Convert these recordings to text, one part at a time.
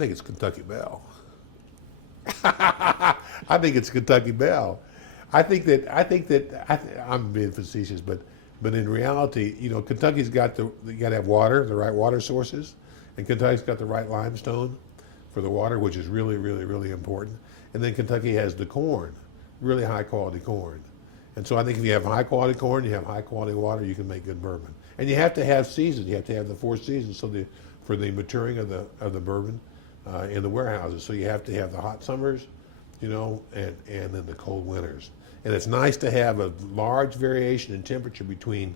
think it's Kentucky Belle. I think it's Kentucky Belle. I'm being facetious, but in reality, Kentucky's got you got to have water, the right water sources, and Kentucky's got the right limestone for the water, which is really, really, really important. And then Kentucky has the corn, really high quality corn. And so I think if you have high quality corn, you have high quality water, you can make good bourbon. And you have to have seasons. You have to have the 4 seasons for the maturing of the bourbon in the warehouses. So you have to have the hot summers, and then the cold winters. And it's nice to have a large variation in temperature between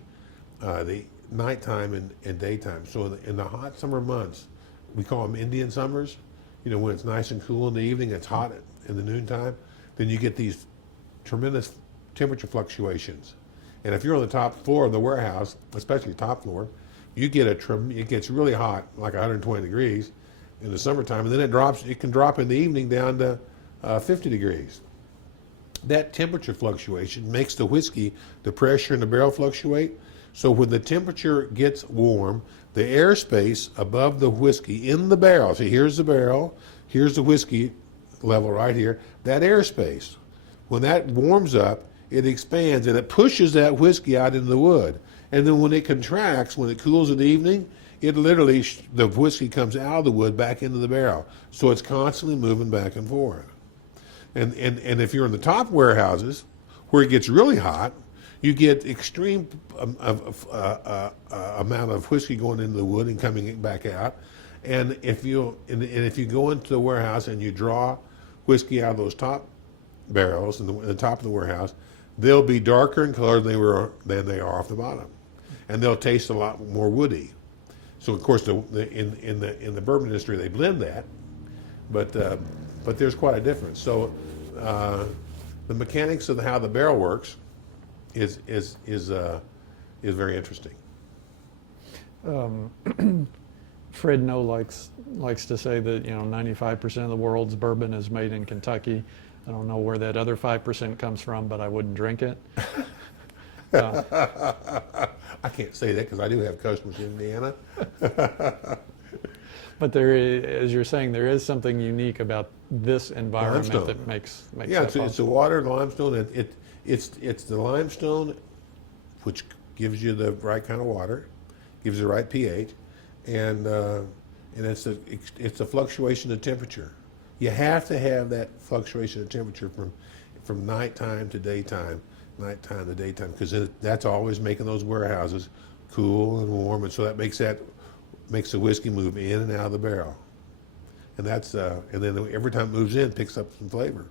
the nighttime and daytime. So in the hot summer months, we call them Indian summers. When it's nice and cool in the evening, it's hot in the noontime. Then you get these tremendous temperature fluctuations. And if you're on the top floor of the warehouse, especially top floor, it gets really hot, like 120 degrees in the summertime, and then it can drop in the evening down to 50 degrees. That temperature fluctuation makes the whiskey, the pressure in the barrel fluctuate. So when the temperature gets warm, the airspace above the whiskey in the barrel, see, here's the barrel, here's the whiskey level right here, that airspace, when that warms up, it expands and it pushes that whiskey out into the wood. And then when it contracts, when it cools in the evening, it literally, the whiskey comes out of the wood back into the barrel. So it's constantly moving back and forth. And if you're in the top warehouses, where it gets really hot, you get extreme amount of whiskey going into the wood and coming back out. And if you go into the warehouse and you draw whiskey out of those top barrels in the top of the warehouse, they'll be darker in color than they are off the bottom, and they'll taste a lot more woody. So of course, in the bourbon industry, they blend that, but there's quite a difference. So the mechanics of how the barrel works is very interesting. Fred No likes to say that 95% of the world's bourbon is made in Kentucky. I don't know where that other 5% comes from, but I wouldn't drink it. I can't say that because I do have customers in Indiana. But there is, as you're saying, there is something unique about this environment Limestone. that makes Yeah, that it's the water, the limestone. It's the limestone, which gives you the right kind of water, gives you the right pH, and it's a fluctuation of temperature. You have to have that fluctuation of temperature from nighttime to daytime, because that's always making those warehouses cool and warm, and so that makes the whiskey move in and out of the barrel, and then every time it moves in, it picks up some flavor.